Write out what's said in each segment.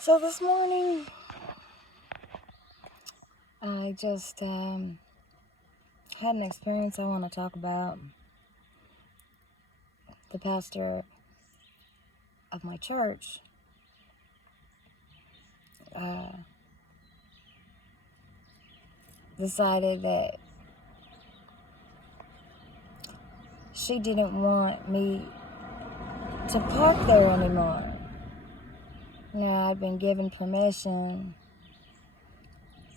So this morning, I just had an experience I want to talk about. The pastor of my church decided that she didn't want me to park there anymore. Now, I'd been given permission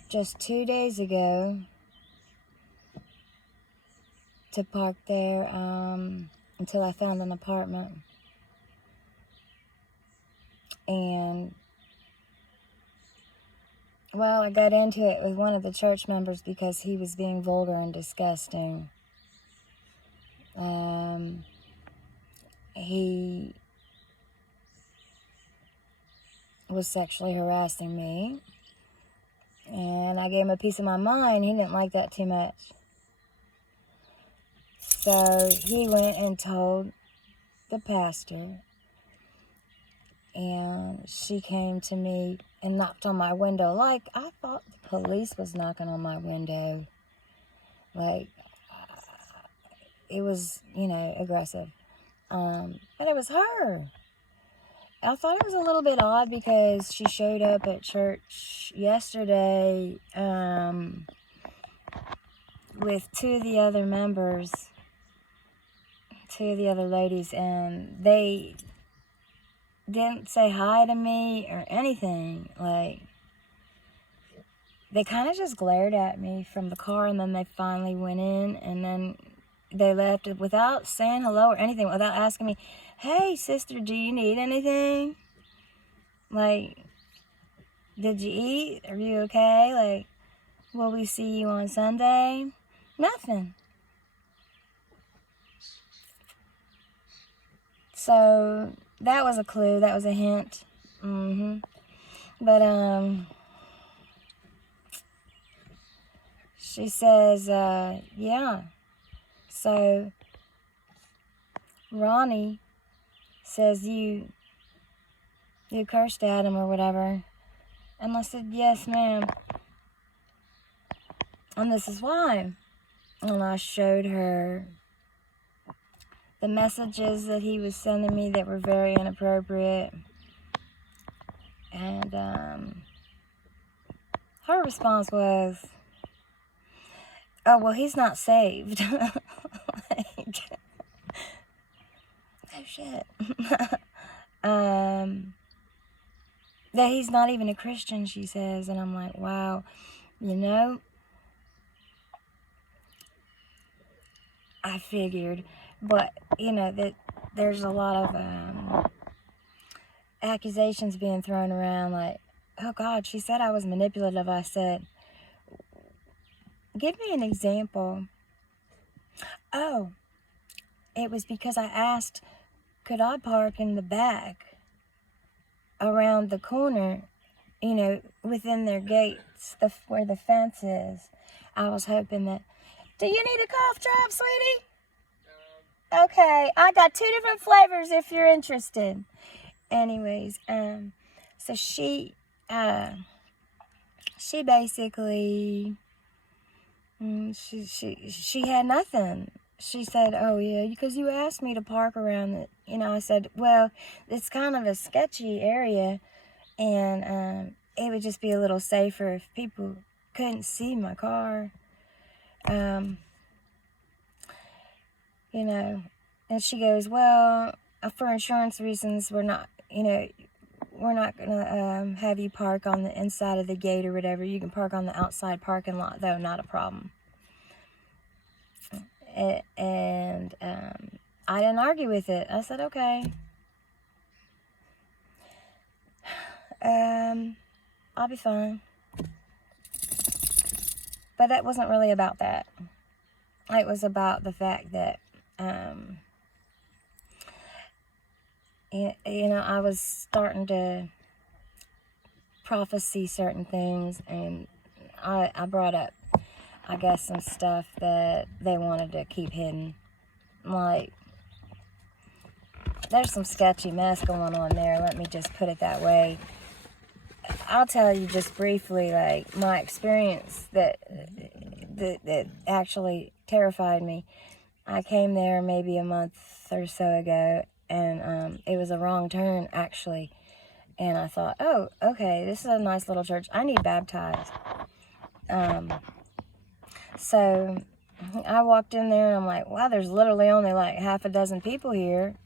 just 2 days ago to park there until I found an apartment. And, well, I got into it with one of the church members because he was being vulgar and disgusting. He was sexually harassing me, and I gave him a piece of my mind. He didn't like that too much. So he went and told the pastor, and she came to me and knocked on my window like I thought the police was knocking on my window. Like, it was, aggressive. But it was her. I thought it was a little bit odd because she showed up at church yesterday with two of the other ladies, and they didn't say hi to me or anything. Like, they kind of just glared at me from the car, and then they finally went in, and then they left without saying hello or anything, without asking me, "Hey, sister, do you need anything? Like, did you eat? Are you okay? Like, will we see you on Sunday?" Nothing. So that was a clue. That was a hint. But she says, yeah. So Ronnie says you cursed at him or whatever. And I said, "Yes, ma'am. And this is why." And I showed her the messages that he was sending me that were very inappropriate. And her response was, "Oh, well, he's not saved." Like, oh shit. That he's not even a Christian, she says. And I'm like, wow, I figured. But, that there's a lot of accusations being thrown around, like, "Oh God, she said I was manipulative." I said, "Give me an example." "Oh, it was because I asked, could I park in the back around the corner, within their gates, where the fence is. I was hoping that..." "Do you need a cough drop, sweetie?" "Okay, I got 2 different flavors if you're interested." Anyways, so she basically, she had nothing. She said, "Oh yeah, because you asked me to park around it." I said, "Well, it's kind of a sketchy area, and it would just be a little safer if people couldn't see my car." And she goes, "Well, for insurance reasons, we're not gonna have you park on the inside of the gate or whatever. You can park on the outside parking lot, though, not a problem." And I didn't argue with it. I said, "Okay. I'll be fine." But that wasn't really about that. It was about the fact that, I was starting to prophesy certain things, and I brought up, I guess, some stuff that they wanted to keep hidden. Like, there's some sketchy mess going on there. Let me just put it that way. I'll tell you just briefly, like, my experience that actually terrified me. I came there maybe a month or so ago, and it was a wrong turn, actually. And I thought, oh, okay, this is a nice little church. I need baptized. So I walked in there, and I'm like, wow, there's literally only like half a dozen people here.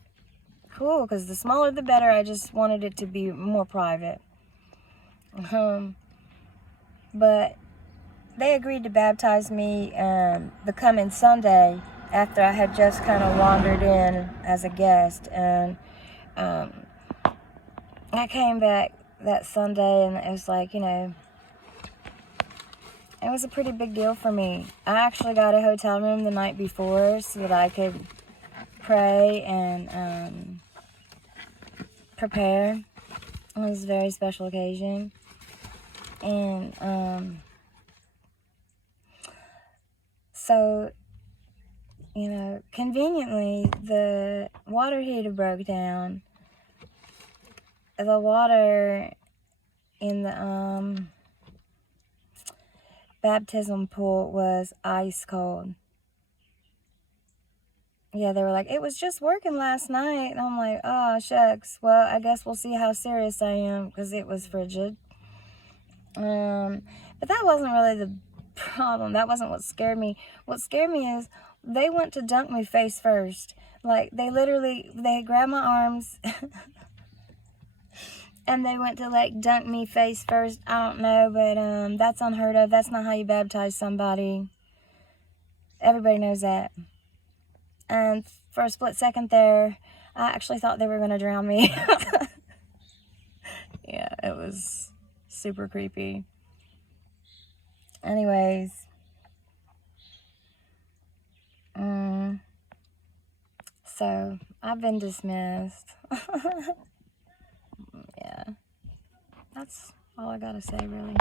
Cool, because the smaller the better. I just wanted it to be more private. But they agreed to baptize me the coming Sunday after I had just kind of wandered in as a guest. And I came back that Sunday, and it was like, it was a pretty big deal for me. I actually got a hotel room the night before so that I could pray and prepare. It was a very special occasion. And so, conveniently, the water heater broke down. The water in the baptism pool was ice cold. Yeah, they were like, it was just working last night. And I'm like, oh, shucks. Well, I guess we'll see how serious I am, because it was frigid. But that wasn't really the problem. That wasn't what scared me. What scared me is they went to dunk me face first. Like, they grabbed my arms and they went to, like, dunk me face first. I don't know, but that's unheard of. That's not how you baptize somebody. Everybody knows that. And for a split second there, I actually thought they were going to drown me. Yeah, it was super creepy. Anyways, so I've been dismissed. Yeah, that's all I gotta say, really.